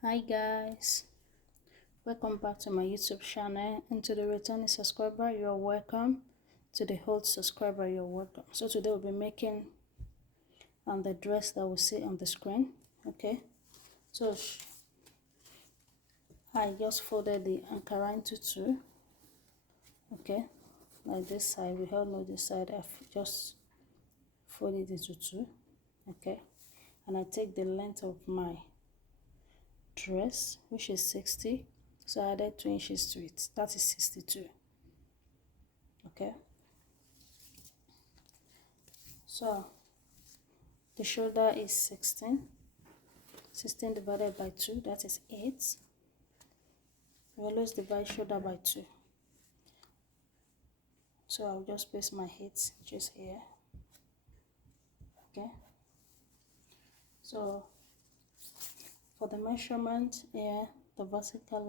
Hi guys, welcome back to my YouTube channel, and to the returning subscriber, you're welcome. To the old subscriber, you're welcome. So today we'll be making the dress that we see on the screen. Okay, so I just folded the Ankara into two. Okay, like this side, we all know this side, I've just folded it into two. Okay, and I take the length of my dress, which is 60, so I added 2 inches to it, that is 62. Okay, so the shoulder is 16 divided by 2, that is 8. We always divide shoulder by 2, so I'll just place my 8 just here. Okay, so for the measurement here, the vertical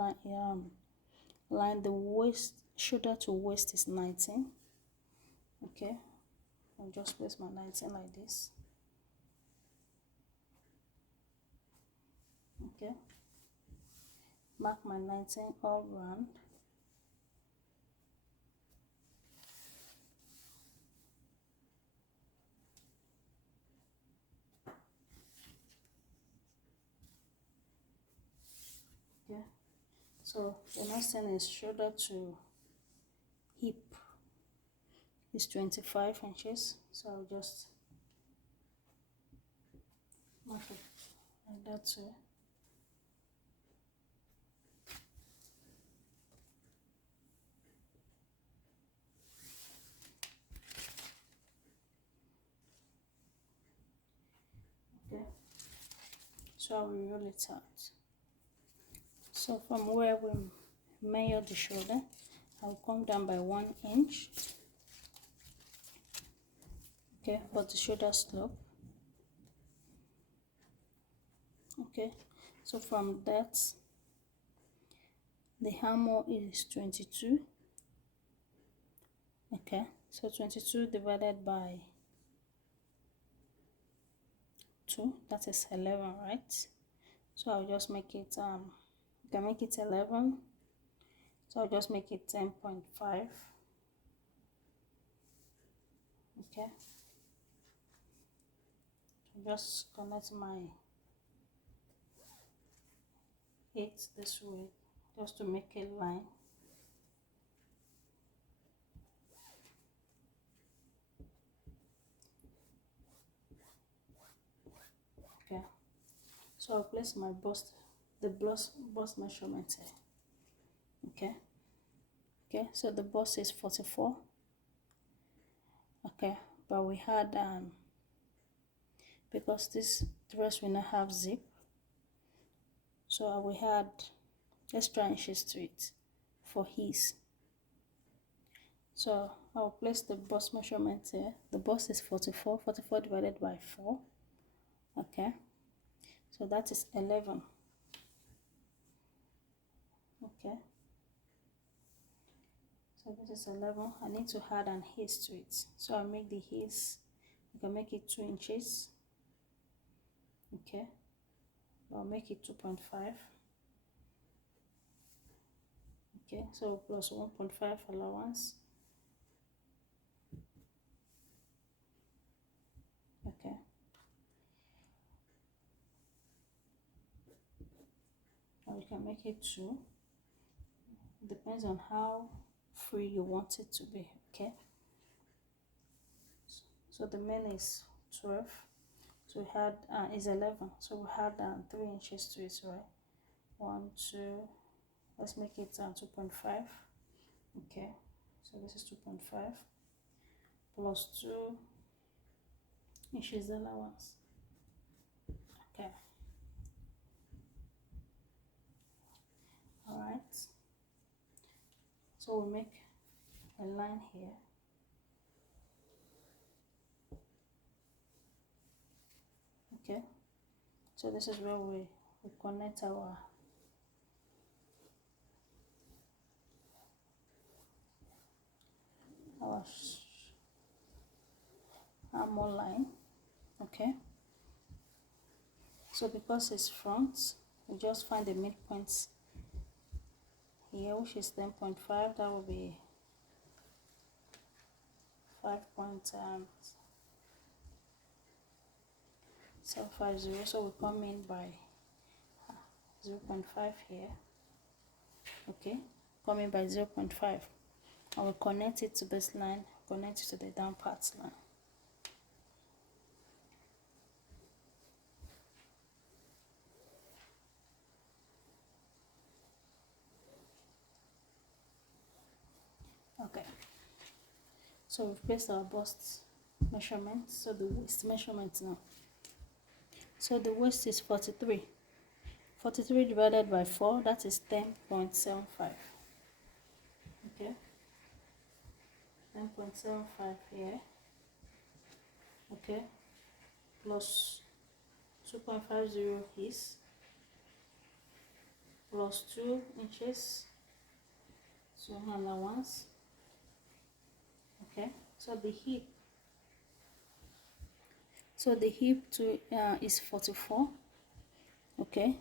line, the waist, shoulder to waist is 19. Okay, I'll just place my 19 like this. Okay, mark my 19 all round. Okay, so the next thing is shoulder to hip is 25 inches, so I'll just mark it like that too. Okay, so I will roll it out. So from where we measure the shoulder, I'll come down by 1 inch. Okay, for the shoulder slope. Okay, so from that, the armhole is 22. Okay, so 22 divided by 2, that is 11, right? So I'll just make it you can make it 11, so I'll just make it 10.5. Okay, so just connect my 8 this way just to make a line. Okay, so I'll place my bust, the bust measurement here. Okay, so the bust is 44. Okay, but we had because this dress will not have zip, so we had extra inches to it for his. So I'll place the bust measurement here. The bust is 44 divided by 4. Okay, so that is 11. Okay, so this is 11. I need to add an his to it, so I'll make the his, you can make it 2 inches. Okay, I'll make it 2.5. Okay, so plus 1.5 allowance. Okay, or you can make it 2. It depends on how free you want it to be. Okay, so the main is 12, so we had is 11, so we had 3 inches to it, right? 1, 2, let's make it 2.5. Okay, so this is 2.5 plus 2 inches allowance. Okay, all right, so we'll make a line here. Okay, so this is where we connect our armhole line. Okay, so because it's front, we just find the midpoints here, which is 10.5. That will be 5.750. So we come in by 0.5 here. Okay, come in by 0.5. I will connect it to this line, connect it to the down part line. Okay, so we've placed our bust measurement. So the waist measurement now. So the waist is 43. 43 divided by 4, that is 10.75. Okay, 10.75 here. Okay, plus 2.50 is plus 2 inches. So allowance. Okay, so the hip. So the hip to is 44. Okay,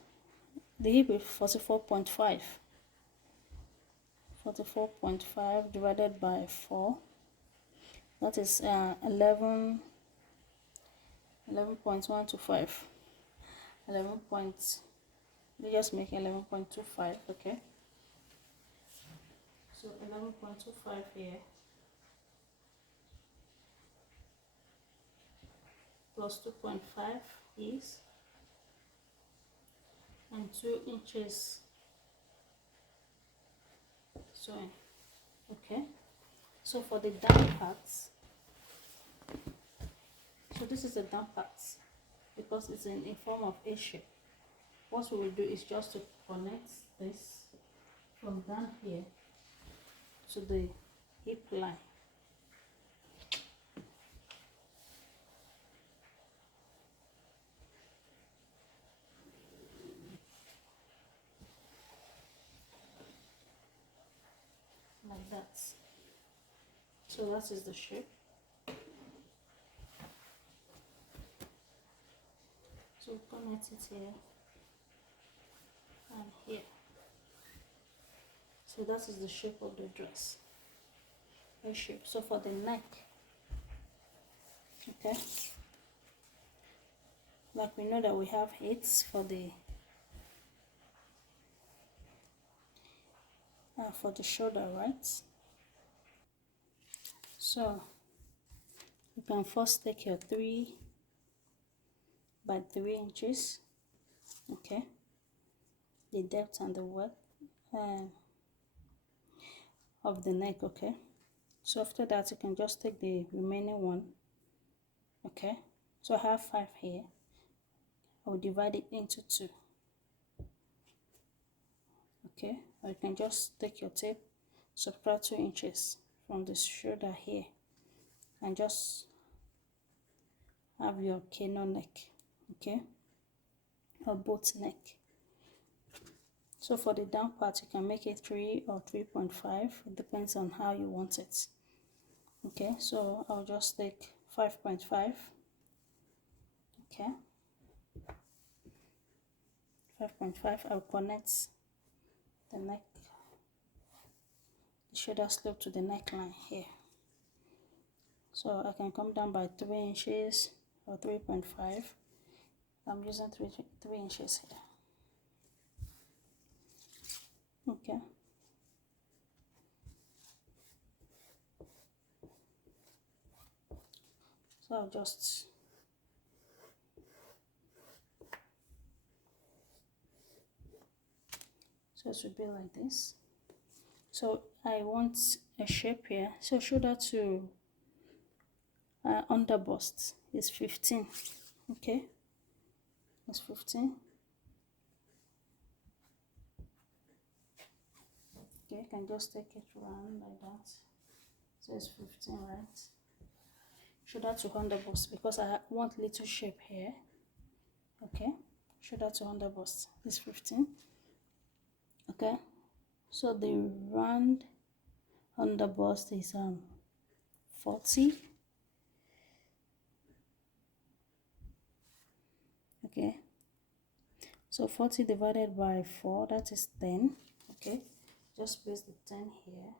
the hip is 44.5. 44.5 divided by 4. That is 11.125. 11 points. We just make 11.25. Okay. So 11.25 here. Plus 2.5 is, and 2 inches. So, okay. So for the down parts, so this is the down parts because it's in form of A shape. What we will do is just to connect this from down here to the hip line. Like that. So that is the shape. So connect it here and here. So that is the shape of the dress. A shape. So for the neck, okay, like we know that we have 8 for the shoulder, right? So you can first take your 3 by 3 inches, okay, the depth and the width of the neck. Okay, so after that you can just take the remaining one. Okay, so I have 5 here. I will divide it into 2. Okay, or you can just take your tape, subtract 2 inches from the shoulder here, and just have your canoe neck. Okay, or boat neck. So for the down part, you can make it 3 or 3.5. It depends on how you want it. Okay, so I'll just take 5.5. Okay, 5.5. I'll connect the neck, the shoulder slope to the neckline here. So I can come down by 3 inches or 3.5. I'm using 3 inches here. Okay. So I'll just so it should be like this. So I want a shape here. So shoulder to under bust is 15. Okay, it's 15. Okay, you can just take it round like that. So it's 15, right? Shoulder to under bust because I want little shape here. Okay, shoulder to under bust is 15. Okay, so the round under bust is 40. Okay, So 40 divided by 4, that is 10. Okay, just place the 10 here.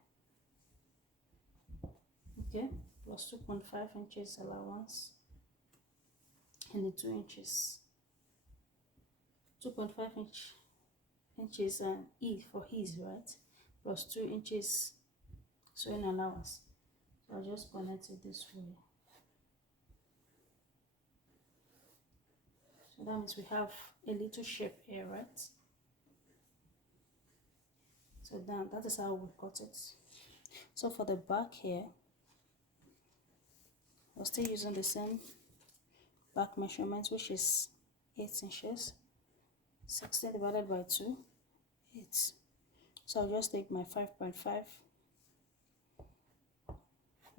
Okay, plus 2.5 inches allowance and the 2 inches. 2.5 inches and E for ease, right? Plus 2 inches sewing allowance. So I'll just connect it this way. So that means we have a little shape here, right? So then that is how we cut it. So for the back here, we're still using the same back measurement, which is 8 inches. 16 divided by 2, 8. So I'll just take my 5.5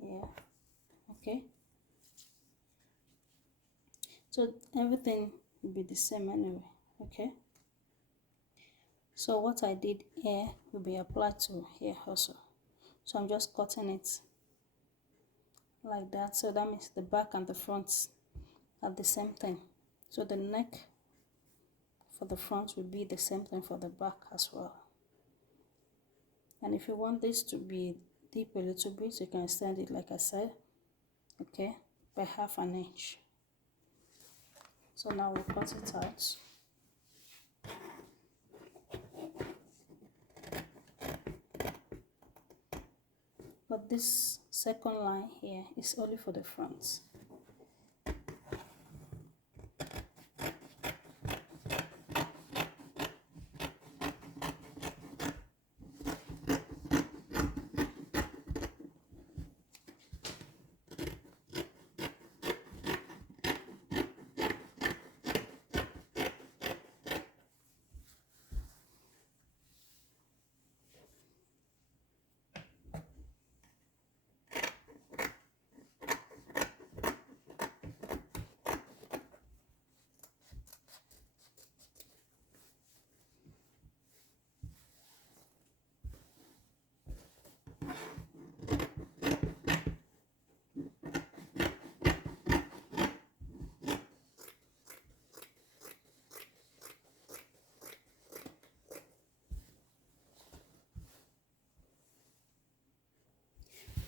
here. Okay. So everything will be the same anyway. Okay. So what I did here will be applied to here also. So I'm just cutting it like that. So that means the back and the front are the same thing. So the neck for the front will be the same thing for the back as well. And if you want this to be deep a little bit, you can extend it like I said, okay, by ½ inch. So now we'll cut it out. But this second line here is only for the front.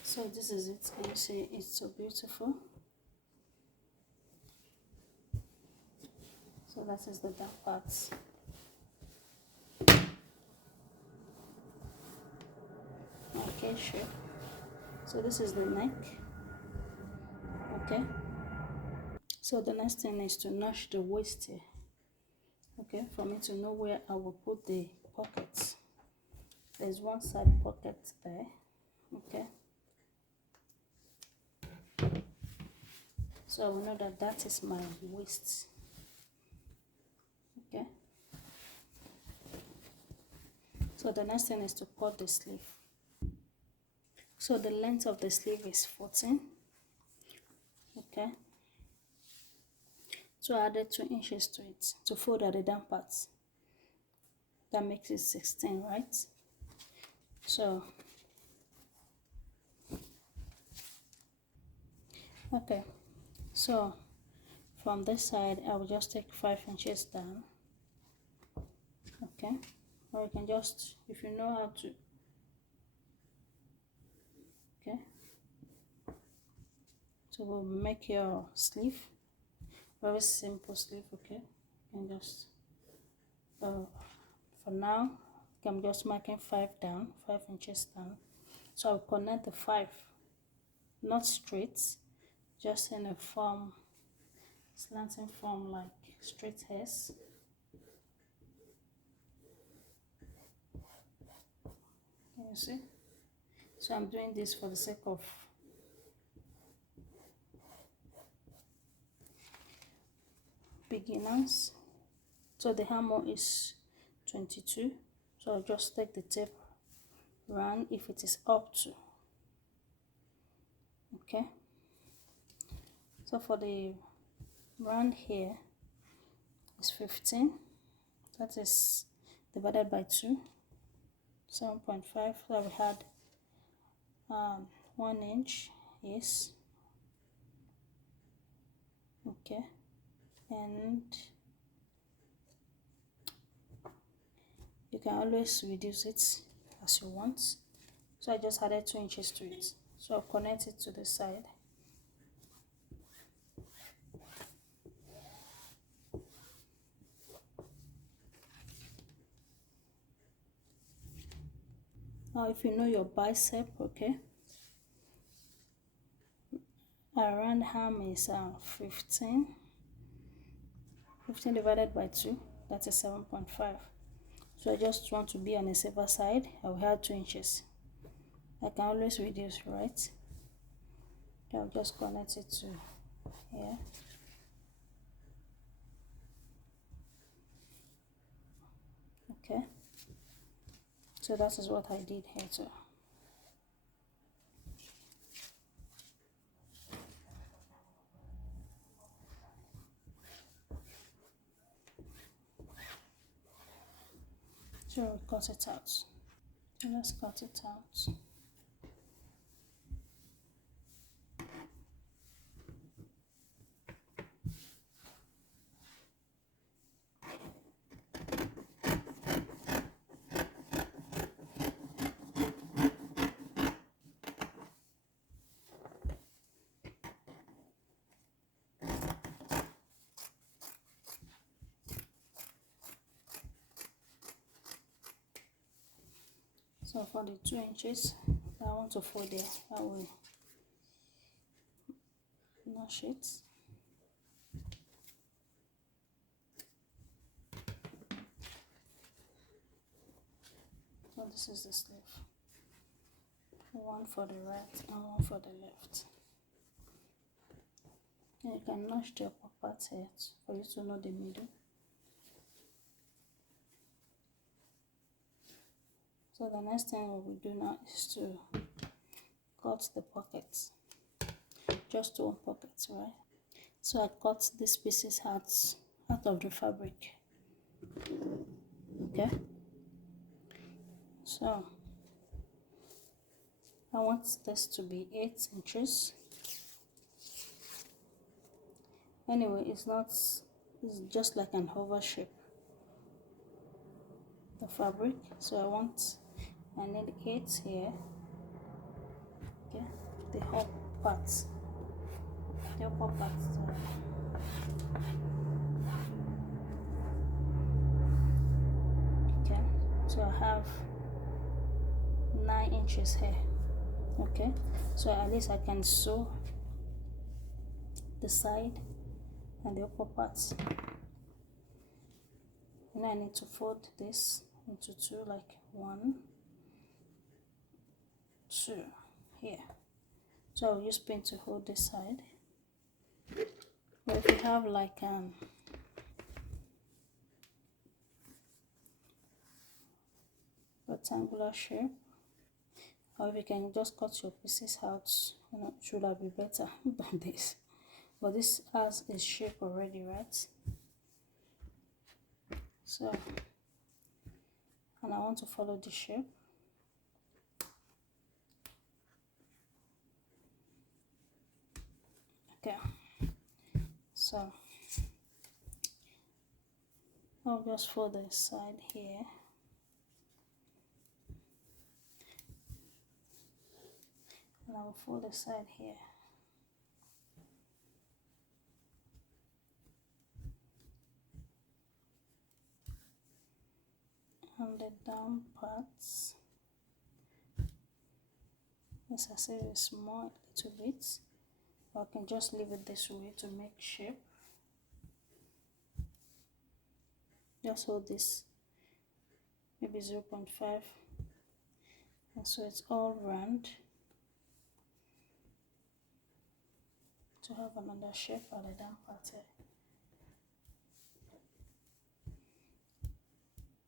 So this is it. Can you see it's so beautiful? So that is the dark parts. Okay, sure. So this is the neck. Okay. So the next thing is to notch the waist here. Okay, for me to know where I will put the pockets. There's one side pocket there. Okay. So I will know that that is my waist. Okay. So the next thing is to cut the sleeve. So the length of the sleeve is 14. Okay. So I added 2 inches to it to fold at the down parts. That makes it 16, right? So, okay. So from this side, I will just take 5 inches down. Okay. Or you can just, if you know how to, okay. So we'll make your sleeve, very simple sleeve, okay. And just, for now, I'm just marking 5 down, 5 inches down. So I'll connect the 5, not straight, just in a form, slanting form like straight hairs. Can you see? So I'm doing this for the sake of beginners. So the hammer is 22. So I'll just take the tape round if it is up to. Okay. So for the round here is 15. That is divided by 2. 7.5. So we had 1 inch is okay, and can always reduce it as you want. So I just added 2 inches to it. So I'll connect it to the side. Now if you know your bicep, okay, our round arm is 15 divided by 2, that is 7.5. So I just want to be on a safer side. I will add 2 inches. I can always reduce, right? I'll just connect it to here. Okay, so that is what I did here too. So we'll cut it out. So let's cut it out. So for the 2 inches I want to fold there, I will notch it. So this is the sleeve. One for the right and one for the left. And you can notch the upper part here for you to know the middle. So the next thing we will do now is to cut the pockets, just 2 pockets, right? So I cut these pieces out of the fabric. Okay, so I want this to be 8 inches. Anyway, it's just like an oval shape, the fabric. So I need 8 here. Okay, the upper part. Okay, so I have 9 inches here. Okay, so at least I can sew the side and the upper parts. And I need to fold this into 2, like 1, 2 here. So I'll use pin to hold this side. But if you have like rectangular shape, or if you can just cut your pieces out, it should have been better than this. But this has a shape already, right? So, and I want to follow the shape. Okay, so I'll just fold the side here. And I'll fold the side here. And the down parts, yes, I say it's small a little bit, or I can just leave it this way to make shape. Just hold this maybe 0.5, and so it's all round to have another shape at the down part here.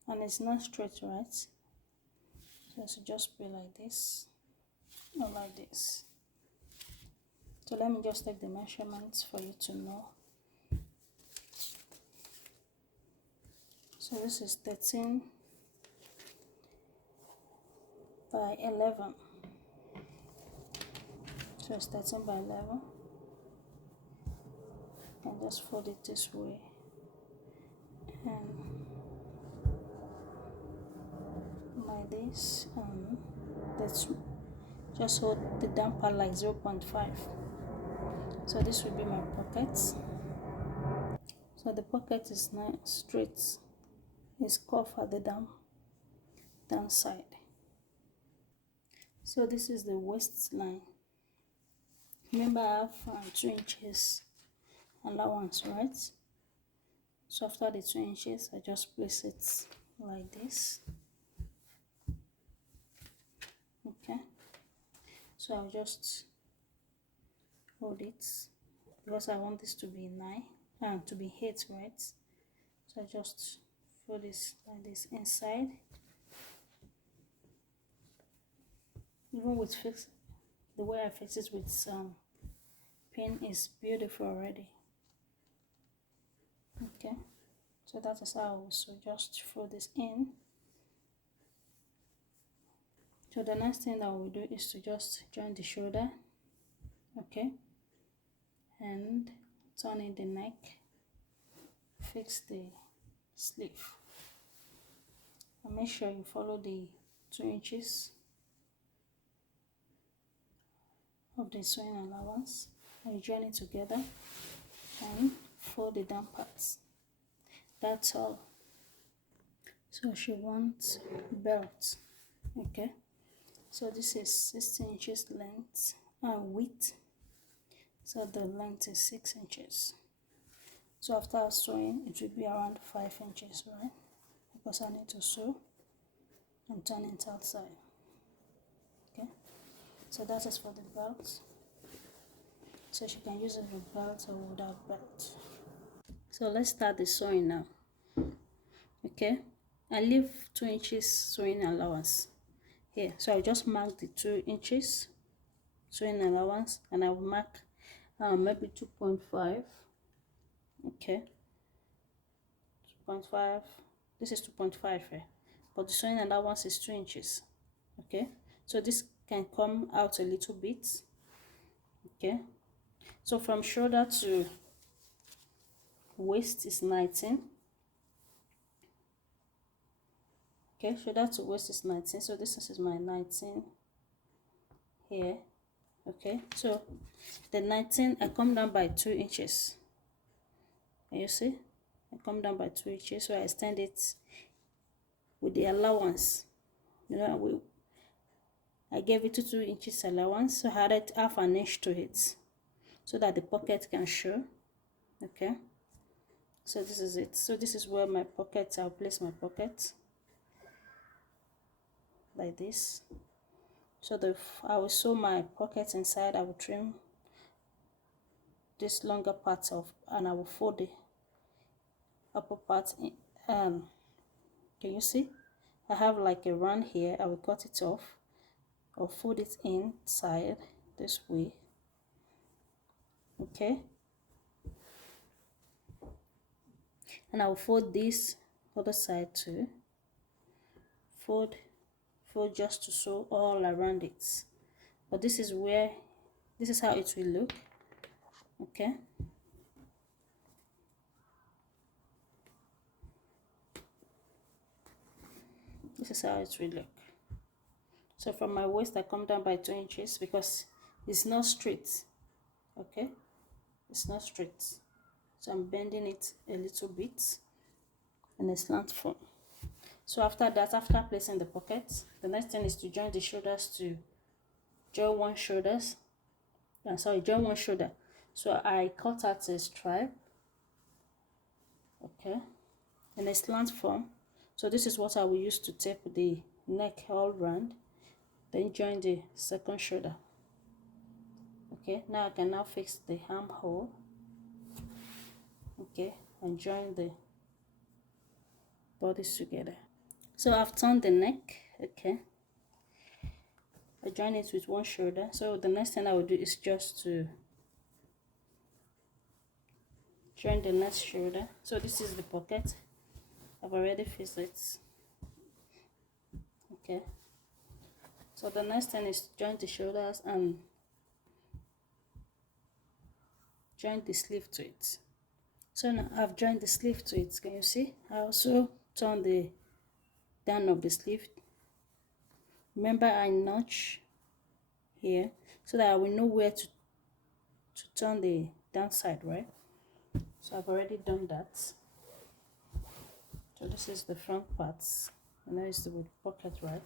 And it's not straight, right? So it should just be like this or like this. So let me just take the measurements for you to know. So this is 13 by 11. So it's 13 by 11. And just fold it this way. And like this, that's just hold the down part like 0.5. So this will be my pocket. So the pocket is not straight, it's curved at the down side. So this is the waistline. Remember I have 2 inches allowance, right? So after the 2 inches, I just place it like this. Okay, so I'll just hold it because I want this to be 9 and to be 8, right? So I just fold this like this inside. Even with fix, the way I fix it with pin is beautiful already. Okay, so that is how I also just fold this in. So the next thing that we'll do is to just join the shoulder, okay, and turn in the neck, fix the sleeve, and make sure you follow the 2 inches of the sewing allowance and join it together and fold the down parts. That's all. So she wants belt, okay, so this is 16 inches length and width, so the length is 6 inches. So after sewing, it will be around 5 inches, right? Because I need to sew and turn it outside. Okay, so that is for the belt. So she can use it with belt or without belt. So let's start the sewing now. Okay, I leave 2 inches sewing allowance here, so I'll just mark the 2 inches sewing allowance, and I will mark maybe 2.5. Okay, 2.5. This is 2.5 here, but the sewing allowance is 2 inches. Okay, so this can come out a little bit. Okay, so from shoulder to waist is 19. Okay, shoulder to waist is 19, so this is my 19 here. Okay, so the 19, I come down by 2 inches. Can you see? I come down by 2 inches, so I extend it with the allowance. You know, I gave it 2 inches allowance, so I added half an inch to it so that the pocket can show. Okay, so this is it. So this is where my pocket, I'll place my pocket like this. So I will sew my pocket inside. I will trim this longer part off, and I will fold the upper part in. Can you see? I have like a round here. I will cut it off or fold it inside this way. Okay, and I will fold this other side too. Fold just to sew all around it. But this is how it will look. Okay, this is how it will look. So from my waist, I come down by 2 inches because it's not straight. Okay, it's not straight, so I'm bending it a little bit in a slant form. So after that, after placing the pocket, the next thing is to join the shoulders to join one shoulder. So I cut out a stripe, okay, in a slant form. So this is what I will use to tape the neck all round. Then join the second shoulder. Okay, now I can now fix the armhole. Okay, and join the bodies together. So I've turned the neck. Okay, I join it with one shoulder. So the next thing I will do is just to join the next shoulder. So this is the pocket. I've already fixed it. Okay, so the next thing is join the shoulders and join the sleeve to it. So now I've joined the sleeve to it. Can you see? I also turn the down of the sleeve Remember, I notch here so that I will know where to turn the downside, right? So I've already done that. So this is the front parts, and that is the with pocket, right?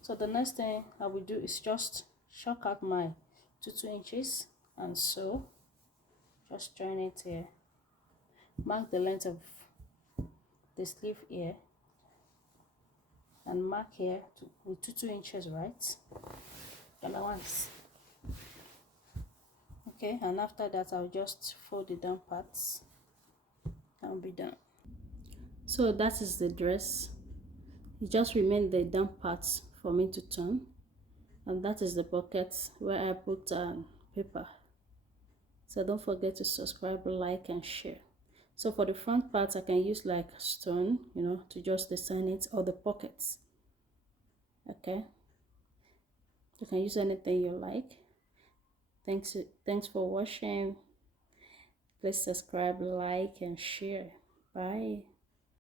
So the next thing I will do is just chalk out my 2 inches, and so just join it here. Mark the length of the sleeve here, and mark here with 2 inches, right? Allowance. Okay, and after that I'll just fold the down parts and be done. So that is the dress. It just remained the down parts for me to turn, and that is the pocket where I put paper. So don't forget to subscribe, like, and share. So for the front part, I can use like stone, to just design it, or the pockets. Okay, you can use anything you like. Thanks for watching. Please subscribe, like, and share. Bye.